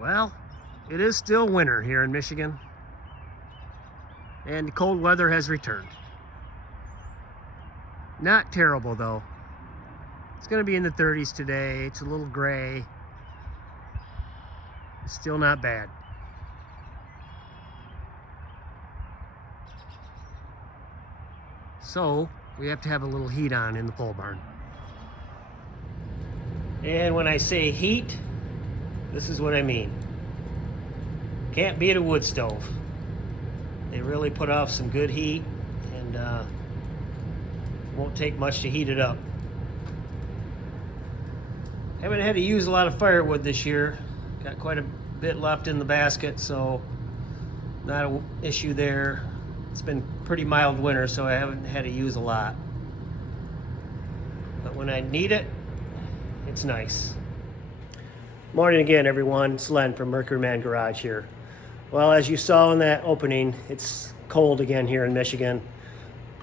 Well, it is still winter here in Michigan, and cold weather has returned. Not terrible though. It's going to be in the 30s today. It's a little gray. It's still not bad. So we have to have a little heat on in the pole barn. And when I say heat, this is what I mean. Can't beat a wood stove. They really put off some good heat, and won't take much to heat it up. Haven't had to use a lot of firewood this year. Got quite a bit left in the basket, so not an issue there. It's been pretty mild winter, so I haven't had to use a lot. But when I need it, it's nice. Morning again, everyone. It's Len from Mercury Man Garage here. Well, as you saw in that opening, it's cold again here in Michigan,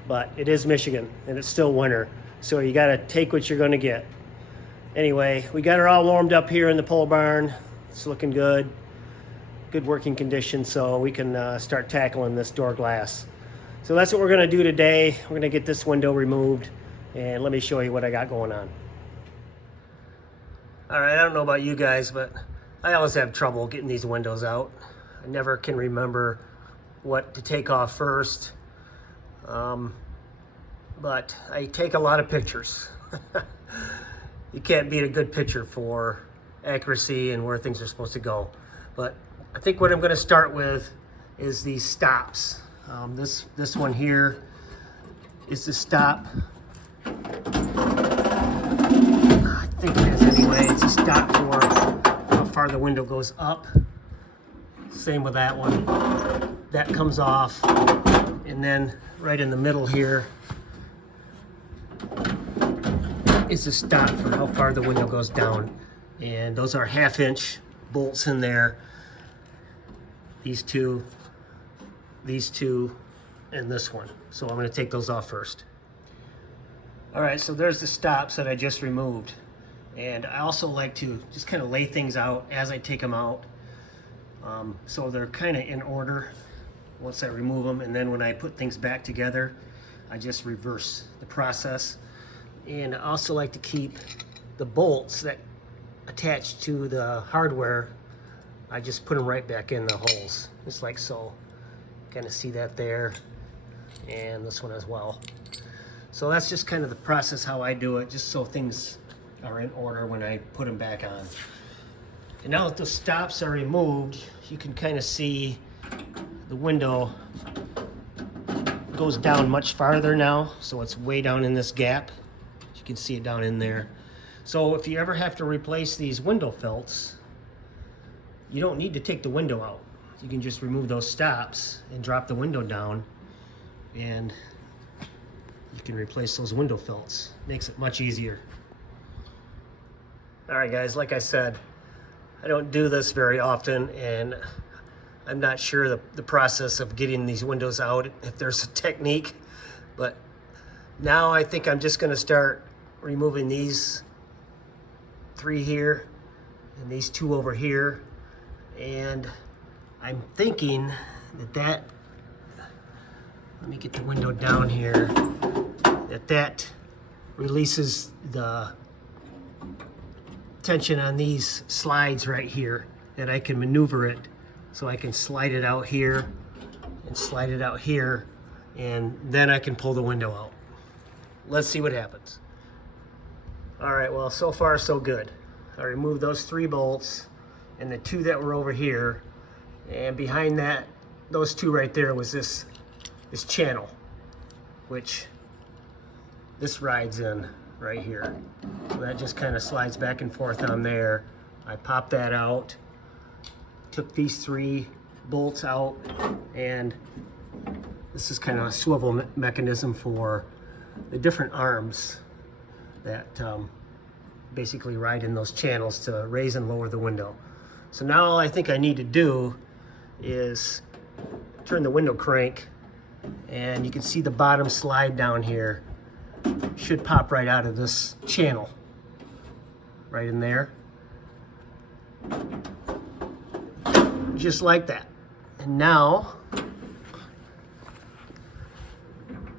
but it is Michigan and it's still winter, so you got to take what you're going to get. Anyway, we got her all warmed up here in the pole barn. It's looking good working condition, so we can start tackling this door glass. So that's what we're going to do today. We're going to get this window removed, and let me show you what I got going on. All right, I don't know about you guys, but I always have trouble getting these windows out. I never can remember what to take off first, but I take a lot of pictures. You can't beat a good picture for accuracy and where things are supposed to go. But I think what I'm going to start with is these stops. This one here is the stop. I think it is anyway. It's a stop for how far the window goes up. Same with that one. That comes off, and then right in the middle here is a stop for how far the window goes down. And those are 1/2-inch bolts in there. These two, and this one. So I'm going to take those off first. All right, so there's the stops that I just removed. And I also like to just kind of lay things out as I take them out. So they're kind of in order once I remove them, and then when I put things back together, I just reverse the process. And I also like to keep the bolts that attach to the hardware, I just put them right back in the holes, just like so. Kind of see that there, and this one as well. So that's just kind of the process how I do it, just so things are in order when I put them back on. And now that the stops are removed, you can kind of see the window goes down much farther now, so it's way down in this gap. You can see it down in there. So if you ever have to replace these window felts, you don't need to take the window out. You can just remove those stops and drop the window down, and you can replace those window felts. Makes it much easier. All right, guys, like I said, I don't do this very often, and I'm not sure the process of getting these windows out, if there's a technique, but now I think I'm just going to start removing these 3 here and these 2 over here, and I'm thinking that let me get the window down here, that releases the tension on these slides right here, that I can maneuver it, so I can slide it out here and slide it out here, and then I can pull the window out. Let's see what happens. All right, well, so far so good. I removed those 3 bolts and the 2 that were over here, and behind that, those 2 right there was this channel, which this rides in right here. So that just kind of slides back and forth on there. I popped that out, took these 3 bolts out, and this is kind of a swivel mechanism for the different arms that basically ride in those channels to raise and lower the window. So now all I think I need to do is turn the window crank, and you can see the bottom slide down here should pop right out of this channel right in there. just like that. And now,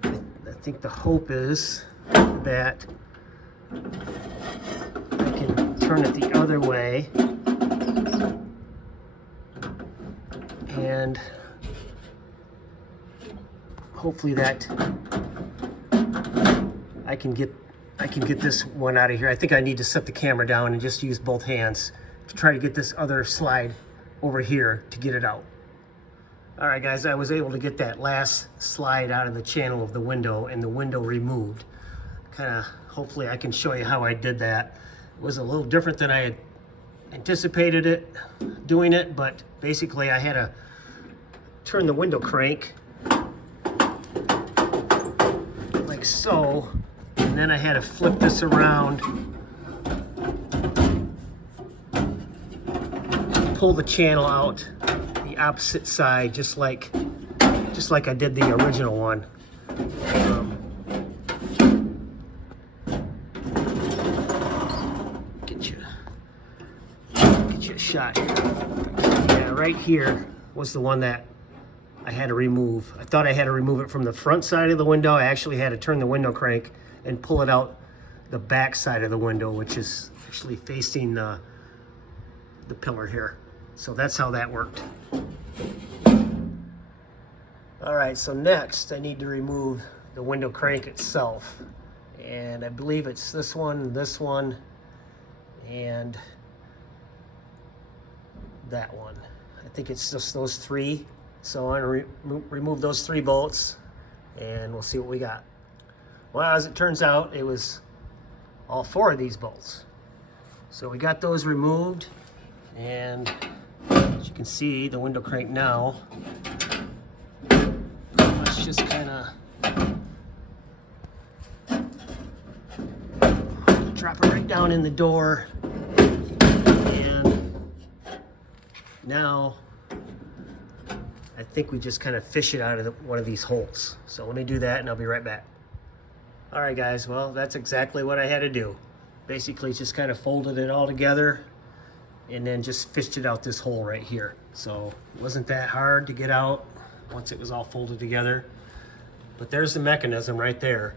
I think the hope is that I can turn it the other way and hopefully that I can get this one out of here. I think I need to set the camera down and just use both hands to try to get this other slide over here to get it out. All right, guys, I was able to get that last slide out of the channel of the window and the window removed. Hopefully I can show you how I did that. It was a little different than I had anticipated doing it, but basically I had to turn the window crank like so, and then I had to flip this around, pull the channel out the opposite side, just like I did the original one. Get you a shot here. Yeah, right here was the one that I had to remove. I thought I had to remove it from the front side of the window. I actually had to turn the window crank and pull it out the back side of the window, which is actually facing the pillar here. So that's how that worked. All right, so next I need to remove the window crank itself. And I believe it's this one, and that one. I think it's just those three. So I'm going to remove those 3 bolts and we'll see what we got. Well, as it turns out, it was all 4 of these bolts. So we got those removed, and as you can see, the window crank now, let's just kind of drop it right down in the door. And now I think we just kind of fish it out of one of these holes. So let me do that and I'll be right back. All right, guys, well, that's exactly what I had to do. Basically just kind of folded it all together and then just fished it out this hole right here. So it wasn't that hard to get out once it was all folded together. But there's the mechanism right there.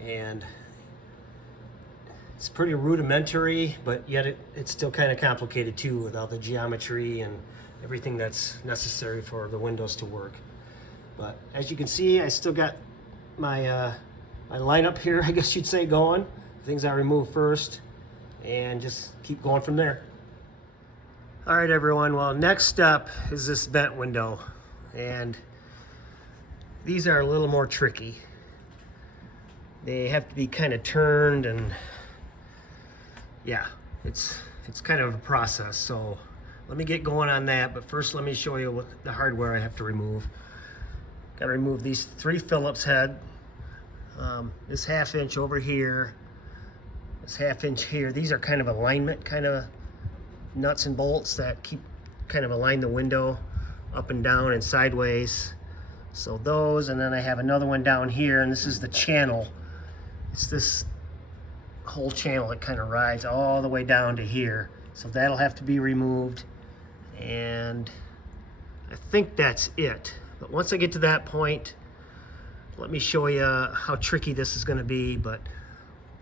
And it's pretty rudimentary, but yet it's still kind of complicated too, with all the geometry and everything that's necessary for the windows to work. But as you can see, I still got my my lineup here, I guess you'd say, going. Things I removed first, and just keep going from there. All right, everyone. Well, next up is this vent window, and these are a little more tricky. They have to be kind of turned, and yeah, it's kind of a process. So let me get going on that, but first let me show you what the hardware I have to remove. Got to remove these 3 Phillips head, this 1/2 inch over here, this 1/2 inch here. These are kind of alignment kind of nuts and bolts that kind of align the window up and down and sideways. So those, and then I have another one down here, and this is the channel. It's this whole channel that kind of rides all the way down to here. So that'll have to be removed, and I think that's it. But once I get to that point, let me show you how tricky this is going to be, but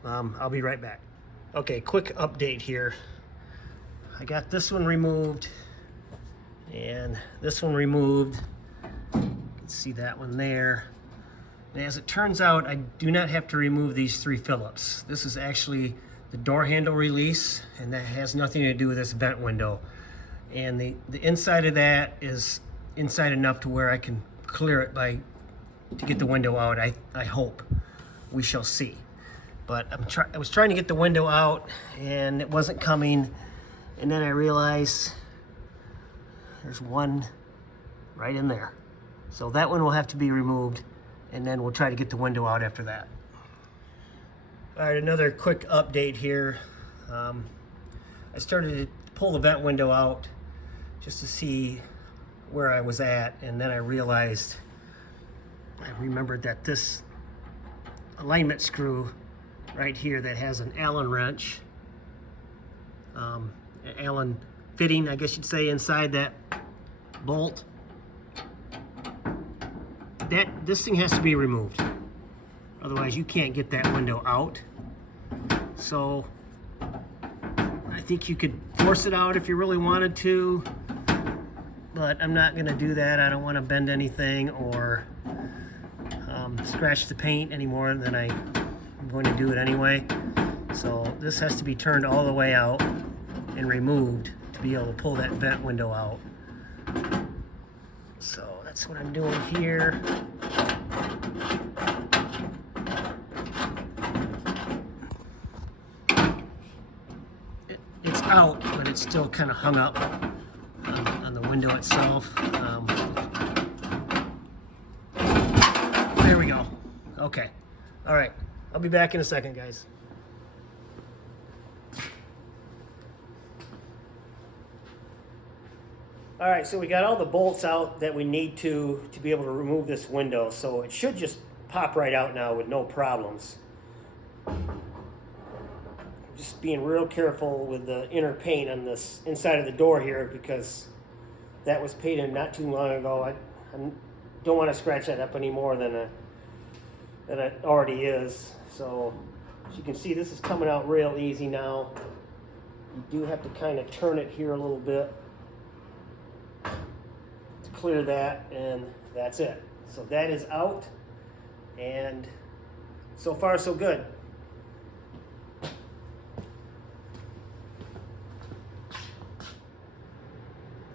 I'll be right back. Okay, quick update here. I got this one removed and this one removed. You can see that one there. And as it turns out, I do not have to remove these 3 Phillips. This is actually the door handle release, and that has nothing to do with this vent window. And the inside of that is inside enough to where I can clear it to get the window out. I hope. We shall see. But I was trying to get the window out and it wasn't coming, and then I realized there's one right in there. So that one will have to be removed, and then we'll try to get the window out after that. All right, another quick update here. I started to pull the vent window out just to see where I was at, and then I remembered that this alignment screw right here that has an Allen wrench, an Allen fitting, I guess you'd say, inside that bolt. This thing has to be removed. Otherwise you can't get that window out. So I think you could force it out if you really wanted to, but I'm not gonna do that. I don't wanna bend anything or scratch the paint any more than I'm going to do it anyway. So this has to be turned all the way out and removed to be able to pull that vent window out. So that's what I'm doing here. It's out, but it's still kind of hung up on the window itself. There we go. Okay. All right. I'll be back in a second, guys. All right, so we got all the bolts out that we need to be able to remove this window. So it should just pop right out now with no problems. Just being real careful with the inner paint on this inside of the door here, because that was painted not too long ago. I don't want to scratch that up any more than it already is. So as you can see, this is coming out real easy now. You do have to kind of turn it here a little bit to clear that, and that's it. So that is out, and so far so good.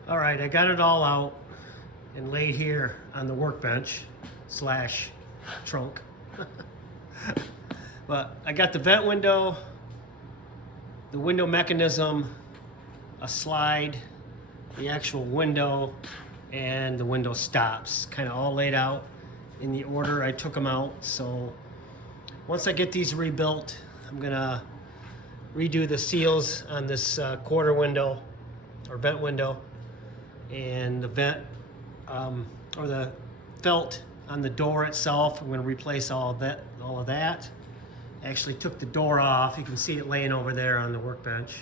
All right, I got it all out and laid here on the workbench slash trunk. But I got the vent window, the window mechanism, a slide, the actual window, and the window stops, kind of all laid out in the order I took them out. So once I get these rebuilt, I'm gonna redo the seals on this quarter window or vent window, and the vent or the felt on the door itself. I'm going to replace all of that. Actually took the door off. You can see it laying over there on the workbench.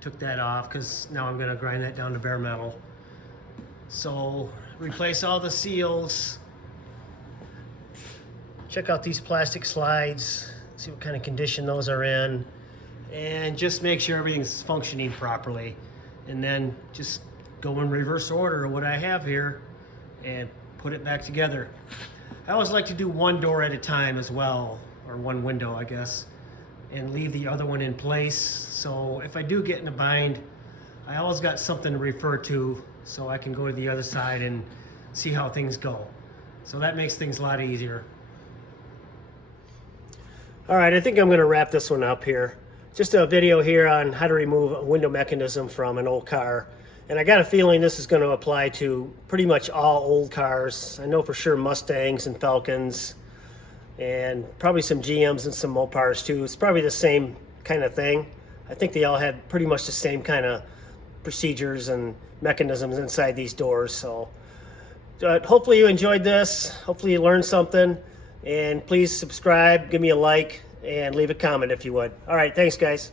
Took that off because now I'm going to grind that down to bare metal. So replace all the seals. Check out these plastic slides, see what kind of condition those are in, and just make sure everything's functioning properly. And then just go in reverse order of what I have here and put it back together. I always like to do one door at a time as well, or one window, I guess, and leave the other one in place. So if I do get in a bind, I always got something to refer to so I can go to the other side and see how things go. So that makes things a lot easier. All right, I think I'm gonna wrap this one up here. Just a video here on how to remove a window mechanism from an old car. And I got a feeling this is going to apply to pretty much all old cars. I know for sure Mustangs and Falcons, and probably some GMs and some Mopars too. It's probably the same kind of thing. I think they all had pretty much the same kind of procedures and mechanisms inside these doors. So hopefully you enjoyed this. Hopefully you learned something. And please subscribe, give me a like, and leave a comment if you would. All right, thanks guys.